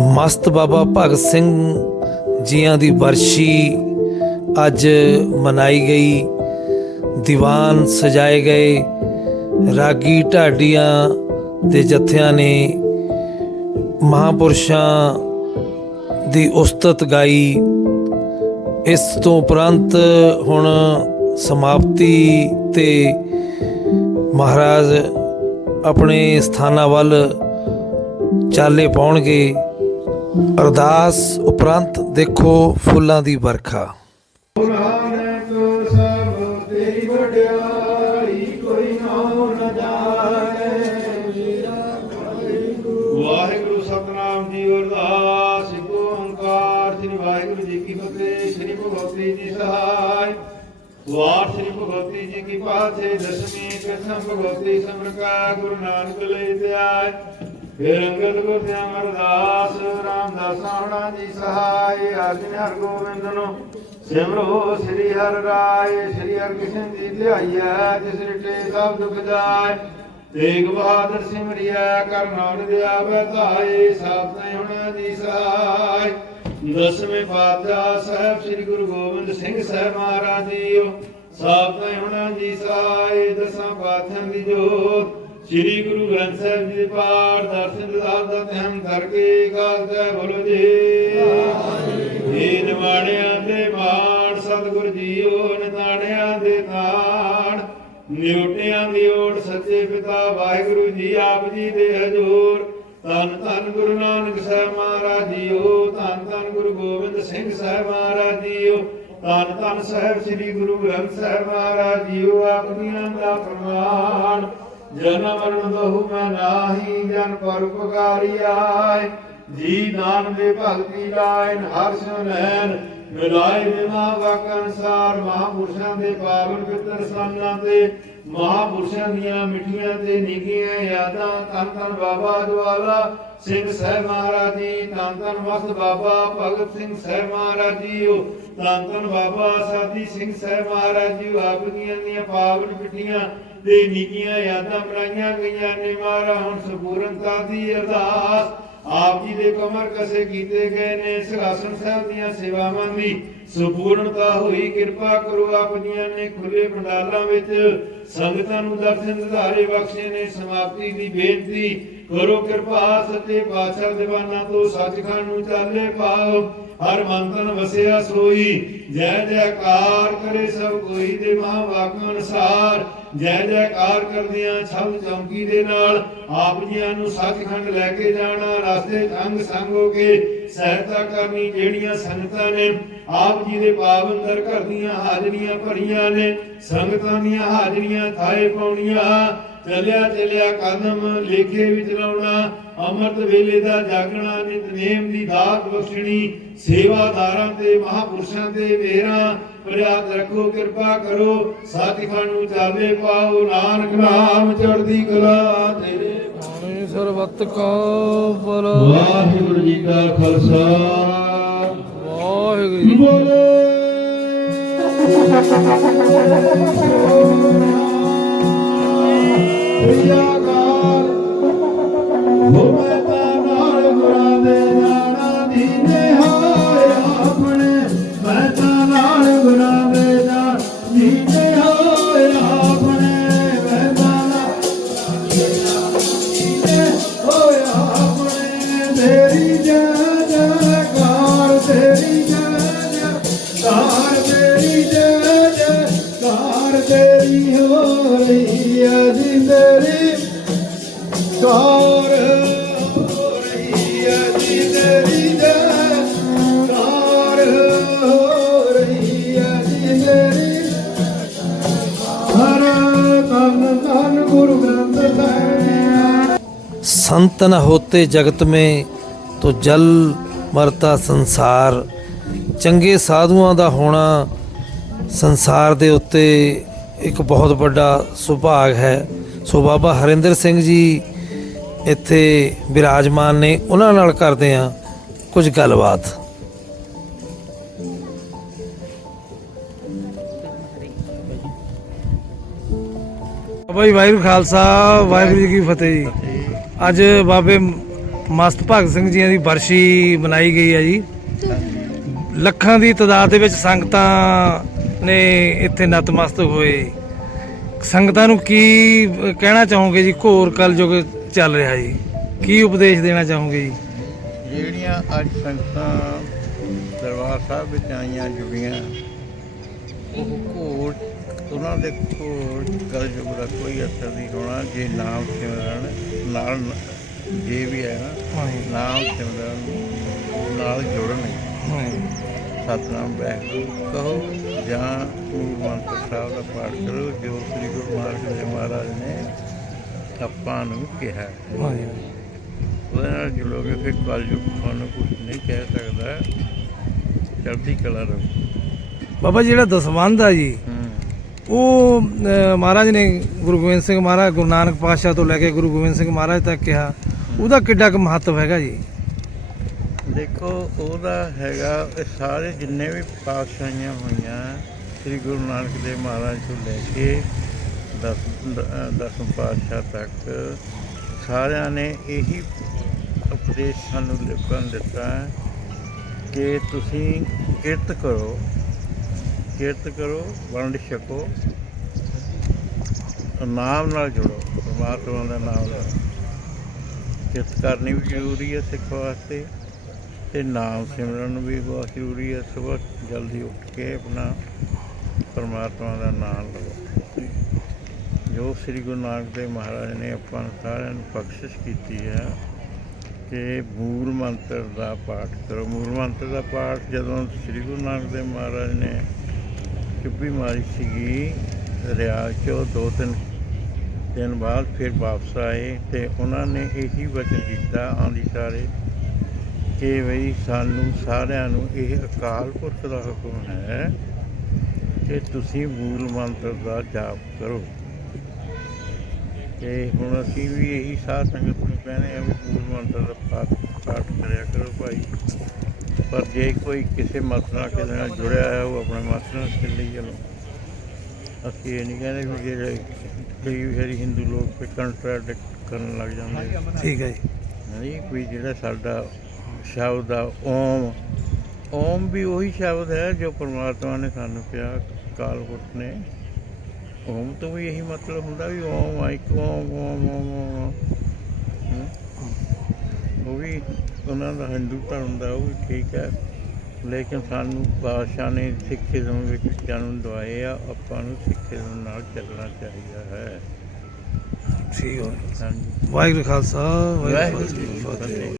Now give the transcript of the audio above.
ਮਸਤ ਬਾਬਾ ਭਗਤ ਸਿੰਘ ਜੀਆਂ ਦੀ ਵਰਸ਼ੀ ਅੱਜ ਮਨਾਈ ਗਈ। ਦੀਵਾਨ ਸਜਾਏ ਗਏ। ਰਾਗੀ ਢਾਡੀਆਂ ਦੇ ਜਥਿਆਂ ਨੇ ਮਹਾਪੁਰਸ਼ਾਂ ਦੀ ਉਸਤਤ ਗਾਈ। ਇਸ ਤੋਂ ਉਪਰੰਤ ਹੁਣ ਸਮਾਪਤੀ ਤੇ ਮਹਾਰਾਜ ਆਪਣੇ ਸਥਾਨਾਂ ਵੱਲ ਚਾਲੇ ਪਾਉਣਗੇ। ਅਰਦਾਸ ਉਪਰੰਤ ਦੇਖੋ ਫੁੱਲਾਂ ਦੀ ਵਰਖਾ। ਵਾਹਿਗੁਰੂ ਸਤਨਾਮ ਜੀ ਅਰਦਾਸ, ਇੱਕ ਓੰਕਾਰ। ਸ੍ਰੀ ਵਾਹਿਗੁਰੂ ਜੀ ਕੀ ਫਤਿਹ, ਸ੍ਰੀ ਭਗਵਤੀ ਜੀ ਸਹਾਇ ਵਾਰ ਸ੍ਰੀ ਭਗਵਤੀ ਜੀ ਕੀ ਪਾਥੇ ਦਸਵੀਂ, ਕਥਮ ਭਗਵਤੀ ਸਮਰਕਾ, ਗੁਰੂ ਨਾਨਕ ਲੈ ਧਿਆਇ ਫਿਰ ਅੰਗਦ ਗੁਰ ਧਿਆਨ ਅਰਦਾਸ ਰਾਮਦਾਸ ਆਹਣਾ ਜੀ ਸਹਾਇ ਅਰਜਨ ਹਰ ਗੋਬਿੰਦ ਨੂੰ। ਸਿਮਰੋ ਸ੍ਰੀ ਹਰਿ ਰਾਏ, ਸ੍ਰੀ ਹਰਿ ਕ੍ਰਿਸ਼ਨ ਜੀ ਧਿਆਈਐ ਜਿਸ ਰਿਟੇ ਸਭ ਦੁਖ ਜਾਏ। ਤੇਗ ਬਹਾਦਰ ਸਿਮਰਿਆ ਕਰ ਦੇ ਆਵੇ ਧਾਏ, ਸਾਥ ਨਹੀਂ ਹੋਣਾ ਜੀ ਸਹਾਇ ਦਸਵੇਂ ਪਾਤਸ਼ਾਹ ਸਾਹਿਬ ਸ੍ਰੀ ਗੁਰੂ ਗੋਬਿੰਦ ਸਿੰਘ ਸਾਹਿਬ ਮਹਾਰਾਜ ਜੀਓ, ਸਾਥ ਨਹੀਂ ਹੋਣਾ ਜੀ ਸਹਾਇ ਦਸਾਂ ਪਾਤਸ਼ਾਹ ਦੀ ਜੋਤ। ਸ੍ਰੀ ਗੁਰੂ ਗ੍ਰੰਥ ਸਾਹਿਬ ਜੀ ਦੇ ਪਾਠ, ਦਰਸ਼ਨ ਦਿਦਾਰ ਦਾ ਧਿਆਨ ਕਰਕੇ ਖਾਲਸਾ ਬੋਲੋ ਜੀ। ਇਹ ਨਿਵਾਣਿਆਂ ਦੇ ਮਾਣ ਸਤਿਗੁਰ ਜੀਓ ਨਿਤਾਣਿਆਂ ਦੇ ਤਾਣ। ਨਿਉਟਿਆਂ ਦੀ ਓਟ ਸੱਚੇ ਪਿਤਾ ਵਾਹਿਗੁਰੂ ਜੀ ਆਪ ਜੀ ਦੇ ਹਜੂਰ। ਧੰਨ ਧੰਨ ਗੁਰੂ ਨਾਨਕ ਸਾਹਿਬ ਮਹਾਰਾਜ ਜੀਓ, ਧੰਨ ਧੰਨ ਗੁਰੂ ਗੋਬਿੰਦ ਸਿੰਘ ਸਾਹਿਬ ਮਹਾਰਾਜ ਜੀਓ। ਧੰਨ ਧੰਨ ਸਾਹਿਬ ਸ੍ਰੀ ਗੁਰੂ ਗ੍ਰੰਥ ਸਾਹਿਬ ਮਹਾਰਾਜ ਜੀਓ ਆਪਣੀਆਂ ਦਾ ਪ੍ਰਮਾਣ। ਜਨਮ ਮਰਨ ਦੋਹੁ ਮੈਂ ਨਾਹੀ, ਜਨ ਪਰ ਆਏ। ਜੀ ਨਾਮ ਦੇ ਭਗਤੀ ਲਾਇਨ, ਹਰ ਸਿਉ ਮਿਲਾਏ ਬਿਨਾ ਵਾਕ ਮਹਾਪੁਰਸ਼ਾਂ ਦੇ ਪਾਵਨ ਪਿੱਤਰ ਸਥਾਨਾਂ ਤੇ। ਮਹਾਪੁਰਸ਼ਾਂ ਦੀਆਂ ਮਿੱਠੀਆਂ ਤੇ ਨਿੱਘੀਆਂ ਯਾਦਾਂ, ਧੰਨ ਧੰਨ ਬਾਬਾ ਦਵਾਲਾ ਸਿੰਘ ਸਾਹਿਬ ਮਹਾਰਾਜ ਜੀ, ਧੰਨ ਧੰਨ ਮਸਤ ਬਾਬਾ ਭਗਤ ਸਿੰਘ ਸਾਹਿਬ ਮਹਾਰਾਜ ਜੀ ਧੰਨ ਧੰਨ ਬਾਬਾ ਸਾਦੀ ਸਿੰਘ ਸਾਹਿਬ ਮਹਾਰਾਜ ਜੀ ਆਪ ਦੀਆਂ ਦੀਆਂ ਪਾਵਨ ਪਿੱਠੀਆਂ ਤੇ ਨਿੱਕੀਆਂ ਯਾਦਾਂ ਬਣਾਈਆਂ ਗਈਆਂ ਨੇ ਮਾਰਾ ਹੁਣ ਸੰਪੂਰਨਤਾ ਦੀ ਅਰਦਾਸ। ਆਪ ਜੀ ਦੇ ਕਮਰ ਕਸੇ ਕੀਤੇ ਗਏ ਨੇ, ਸਿੰਘਾਸਨ ਸਾਹਿਬ ਦੀਆਂ ਸੇਵਾਵਾਂ ਦੀ ਸੰਪੂਰਨਤਾ ਹੋਈ। ਕਿਰਪਾ ਕਰੋ ਆਪ ਜੀਆਂ ਨੇ ਖੁੱਲੇ ਪੰਡਾਲਾਂ ਵਿੱਚ। ਸੰਗਤਾਂ ਨੂੰ ਦਰਸ਼ਨ ਦਿਦਾਰੇ ਬਖਸ਼ੇ ਨੇ, ਸਮਾਪਤੀ ਦੀ ਬੇਨਤੀ ਕਰੋ ਕਿਰਪਾ ਸੱਚੇ ਪਾਤਸ਼ਾਹ ਦੀਵਾਨਾਂ ਤੋਂ ਸੱਚਖੰਡ ਨੂੰ ਚਾਲੇ ਪਾਓ। ਹਰ ਮੰਤਨ ਵਸਿਆ ਸੋਈ। ਜੈ ਜੈਕਾਰ ਕਰੇ ਸਭ ਕੋਈ ਦੇ ਮਹਾ ਵਾਕ ਅਨਸਾਰ। ਜੈ ਜੈਕਾਰ ਕਰਦਿਆਂ ਛਲ ਚੌਂਕੀ ਦੇ ਨਾਲ, ਆਪ ਜੀਆਂ ਨੂੰ ਸੱਚਖੰਡ ਲੈ ਕੇ ਜਾਣਾ, ਰਸਤੇ ਅੰਗ ਸੰਗ ਹੋ ਕੇ ਸਹਾਇਤਾ ਕਰਨੀ ਜਿਹੜੀਆਂ ਸੰਗਤਾਂ ਨੇ, ਆਪ ਜੀ ਦੇ ਪਾਵਨ ਦਰ ਘਰ ਦੀਆਂ ਹਾਜ਼ਰੀਆਂ ਭਰੀਆਂ ਨੇ, ਸੰਗਤਾਂ ਦੀਆਂ ਹਾਜ਼ਰੀਆਂ ਥਾਏ ਪਾਉਣੀਆਂ। ਚੱਲਿਆ ਚੱਲਿਆ ਕਦਮ ਲੇਖੇ ਵਿੱਚ ਲਾਉਣਾ, ਅੰਮ੍ਰਿਤ ਵੇਲੇ ਦਾ ਜਾਗਣਾ ਨਿਤਨੇਮ ਦੀ ਦਾਤ ਬਖਸ਼ਣੀ, ਸੇਵਾਦਾਰਾਂ ਤੇ ਮਹਾਪੁਰਸ਼ਾਂ ਤੇ ਮੇਰਾ ਪ੍ਰਿਆਤ ਰੱਖੋ ਕਿਰਪਾ ਕਰੋ ਸਤਿਖੰਡ ਨੂੰ ਚਾਲੇ ਪਾਓ ਨਾਨਕ ਨਾਮ ਚੜ੍ਹਦੀ ਕਲਾ ਤੇਰੇ ਸਰਬੱਤ ਕਾ ਬਲ। ਵਾਹਿਗੁਰੂ ਜੀ ਕਾ ਖਾਲਸਾ। ਵਾਹਿਗੁਰੂ ਜੀ ਬੋਲੇ। ਪ੍ਰਿਆਕਾਰ री घरी घर देरी जाया घर देरी होरी घर भली संत न होते जगत में तो जल ਮਰਤਾ ਸੰਸਾਰ ਚੰਗੇ ਸਾਧੂਆਂ ਦਾ ਹੋਣਾ ਸੰਸਾਰ ਦੇ ਉੱਤੇ ਇੱਕ ਬਹੁਤ ਵੱਡਾ ਸੁਭਾਗ ਹੈ ਸੋ ਬਾਬਾ ਹਰਿੰਦਰ ਸਿੰਘ ਜੀ ਇੱਥੇ ਬਿਰਾਜਮਾਨ ਨੇ ਉਹਨਾਂ ਨਾਲ ਕਰਦੇ ਆ ਕੁਝ ਗੱਲਬਾਤ ਬਾਬਾ ਜੀ ਵਾਹਿਗੁਰੂ ਖਾਲਸਾ ਵਾਹਿਗੁਰੂ ਜੀ ਕੀ ਫਤਿਹ ਜੀ ਅੱਜ ਬਾਬੇ ਮਸਤ ਭਗਤ ਸਿੰਘ ਜੀ ਦੀ ਬਰਸ਼ੀ ਮਨਾਈ ਗਈ ਹੈ ਜੀ। ਲੱਖਾਂ ਦੀ ਤਦਾਦ ਦੇ ਵਿੱਚ ਸੰਗਤਾਂ ਨੇ ਇੱਥੇ ਨਤਮਸਤਕ ਹੋਏ। ਸੰਗਤਾਂ ਨੂੰ ਕੀ ਕਹਿਣਾ ਚਾਹੋਗੇ ਜੀ? ਘੋਰ ਕਲਯੁਗ ਚੱਲ ਰਿਹਾ ਜੀ। ਕੀ ਉਪਦੇਸ਼ ਦੇਣਾ ਚਾਹੋਗੇ ਜੀ? ਜਿਹੜੀਆਂ ਅੱਜ ਸੰਗਤਾਂ ਦਰਬਾਰ ਸਾਹਿਬ ਵਿੱਚ ਆਈਆਂ ਜੁੜੀਆਂ, ਉਹ ਘੋੜ ਉਹਨਾਂ ਦੇ ਘੋੜ ਕਲਯੁਗ ਦਾ ਕੋਈ ਅਸਰ ਨਹੀਂ ਹੋਣਾ ਜੇ ਨਾਮ ਸਿਮਰਨ ਨਾਲ ਜੇ ਵੀ ਹੈ ਨਾ ਨਾਮ ਸਿਮਰਨ ਨਾਲ ਜੁੜਨਗੇ ਸਤਨਾਮ ਵਾਹਿਗੁਰੂ ਕਹੋ ਜਾਂ ਗੁਰੂ ਮੰਤਰ ਸਾਹਿਬ ਦਾ ਪਾਠ ਕਰੋ ਜੋ ਸ੍ਰੀ ਗੁਰੂ ਨਾਨਕ ਦੇਵ ਮਹਾਰਾਜ ਨੇ ਆਪਾਂ ਨੂੰ ਕਿਹਾ। ਹੈ। ਉਹਦੇ ਨਾਲ ਜੁੜੋਗੇ ਫਿਰ ਕਲਯੁਗ ਤੁਹਾਨੂੰ ਕੁਝ ਨਹੀਂ ਕਹਿ ਸਕਦਾ। ਚੜ੍ਹਦੀ ਕਲਾ ਰਹੋ। ਬਾਬਾ ਜਿਹੜਾ ਦਸਵੰਧ ਆ ਜੀ ਉਹ ਮਹਾਰਾਜ ਨੇ ਗੁਰੂ ਗੋਬਿੰਦ ਸਿੰਘ ਮਹਾਰਾਜ, ਗੁਰੂ ਨਾਨਕ ਪਾਤਸ਼ਾਹ ਤੋਂ ਲੈ ਕੇ ਗੁਰੂ ਗੋਬਿੰਦ ਸਿੰਘ ਮਹਾਰਾਜ ਤੱਕ ਕਿਹਾ, ਉਹਦਾ ਕਿੱਡਾ ਕੁ ਮਹੱਤਵ ਹੈਗਾ ਜੀ। ਦੇਖੋ, ਉਹਦਾ ਹੈਗਾ, ਇਹ ਸਾਰੇ ਜਿੰਨੇ ਵੀ ਪਾਤਸ਼ਾਹੀਆਂ ਹੋਈਆਂ, ਸ੍ਰੀ ਗੁਰੂ ਨਾਨਕ ਦੇਵ ਮਹਾਰਾਜ ਤੋਂ ਲੈ ਕੇ ਦਸ ਅਹ, ਦਸਮ ਪਾਤਸ਼ਾਹ ਤੱਕ, ਸਾਰਿਆਂ ਨੇ ਇਹੀ ਉਪਦੇਸ਼ ਸਾਨੂੰ ਲੋਕਾਂ ਨੂੰ ਦਿੱਤਾ ਕਿ ਤੁਸੀਂ ਕਿਰਤ ਕਰੋ। ਕਿਰਤ ਕਰੋ, ਵੰਡ ਛਕੋ, ਨਾਮ ਨਾਲ ਜੁੜੋ, ਪਰਮਾਤਮਾ ਦਾ ਨਾਮ ਲਓ ਕਿਰਤ ਕਰਨੀ ਵੀ ਜ਼ਰੂਰੀ ਹੈ ਸਿੱਖ ਵਾਸਤੇ ਤੇ ਨਾਮ ਸਿਮਰਨ ਵੀ ਬਹੁਤ ਜ਼ਰੂਰੀ ਹੈ। ਸਵੇਰ ਜਲਦੀ ਉੱਠ ਕੇ ਆਪਣਾ ਪਰਮਾਤਮਾ ਦਾ ਨਾਮ ਲਵੋ। ਜੋ ਸ੍ਰੀ ਗੁਰੂ ਨਾਨਕ ਦੇਵ ਮਹਾਰਾਜ ਨੇ ਆਪਾਂ ਸਾਰਿਆਂ ਨੂੰ ਬਖਸ਼ਿਸ਼ ਕੀਤੀ ਹੈ ਕਿ ਮੂਲ ਮੰਤਰ ਦਾ ਪਾਠ ਕਰੋ। ਮੂਲ ਮੰਤਰ ਦਾ ਪਾਠ ਜਦੋਂ ਸ੍ਰੀ ਗੁਰੂ ਨਾਨਕ ਦੇਵ ਮਹਾਰਾਜ ਨੇ ਚੁੱਪੀ ਮਾਰੀ ਸੀਗੀ ਰਿਆਜ਼ ਚੋਂ ਦੋ ਤਿੰਨ ਦਿਨ ਬਾਅਦ ਫਿਰ ਵਾਪਸ ਆਏ ਤੇ ਉਹਨਾਂ ਨੇ ਇਹੀ ਵਚਨ ਕੀਤਾ ਆਂਦੀ ਸਾਰੇ ਕਿ ਵੀ ਸਾਨੂੰ ਸਾਰਿਆਂ ਨੂੰ ਇਹ ਅਕਾਲ ਪੁਰਖ ਦਾ ਹੁਕਮ ਹੈ ਕਿ ਤੁਸੀਂ ਮੂਲ ਮੰਤਰ ਦਾ ਜਾਪ ਕਰੋ। ਤੇ ਹੁਣ ਅਸੀਂ ਵੀ ਇਹੀ ਸਾਧ ਸੰਗਤ ਨੂੰ ਕਹਿੰਦੇ ਆ ਵੀ ਮੂਲ ਮੰਤਰ ਦਾ ਪਾਠ ਪਾਠ ਕਰਿਆ ਕਰੋ ਭਾਈ। ਪਰ ਜੇ ਕੋਈ ਕਿਸੇ ਮਤ ਨਾਲ ਕਿਸੇ ਨਾਲ ਜੁੜਿਆ ਹੈ ਉਹ ਆਪਣੇ ਮਤ ਨਾਲ ਚੱਲੀ ਚਲੋ। ਅਸੀਂ ਇਹ ਨਹੀਂ ਕਹਿੰਦੇ ਵੀ ਜਿਹੜੇ ਕਈ ਵਾਰੀ ਹਿੰਦੂ ਲੋਕ ਤੇ ਕੰਟਰਾਡਿਕਟ ਕਰਨ ਲੱਗ ਜਾਂਦੇ ਠੀਕ ਹੈ ਜੀ। ਨਹੀਂ ਕੋਈ ਜਿਹੜਾ ਸਾਡਾ ਸ਼ਬਦ ਆ ਓਮ ਓਮ ਵੀ ਉਹੀ ਸ਼ਬਦ ਹੈ ਜੋ ਪ੍ਰਮਾਤਮਾ ਨੇ ਸਾਨੂੰ ਕਿਹਾ ਕਾਲ ਪੁਰਖ ਨੇ। ਓਮ ਤੋਂ ਵੀ ਇਹੀ ਮਤਲਬ ਹੁੰਦਾ ਵੀ ਓਮ ਆ ਇੱਕ ਓਮ ਓਮ ਓਮ? ਉਹ ਵੀ ਉਹਨਾਂ ਦਾ ਹਿੰਦੂ ਧਰਮ ਦਾ ਉਹ ਵੀ ਠੀਕ ਹੈ। ਲੇਕਿਨ ਸਾਨੂੰ ਬਾਦਸ਼ਾਹ ਨੇ ਸਿੱਖੀਜ਼ਮ ਵਿੱਚ ਜਨਮ ਦਵਾਏ ਆ ਆਪਾਂ ਨੂੰ ਸਿੱਖੀਜ਼ਮ ਨਾਲ ਚੱਲਣਾ ਚਾਹੀਦਾ ਹੈ। ਠੀਕ ਹੋ। ਹਾਂਜੀ। ਵਾਹਿਗੁਰੂ ਖਾਲਸਾ ਵਾਹਿਗੁਰੂ ਫਤਿਹ।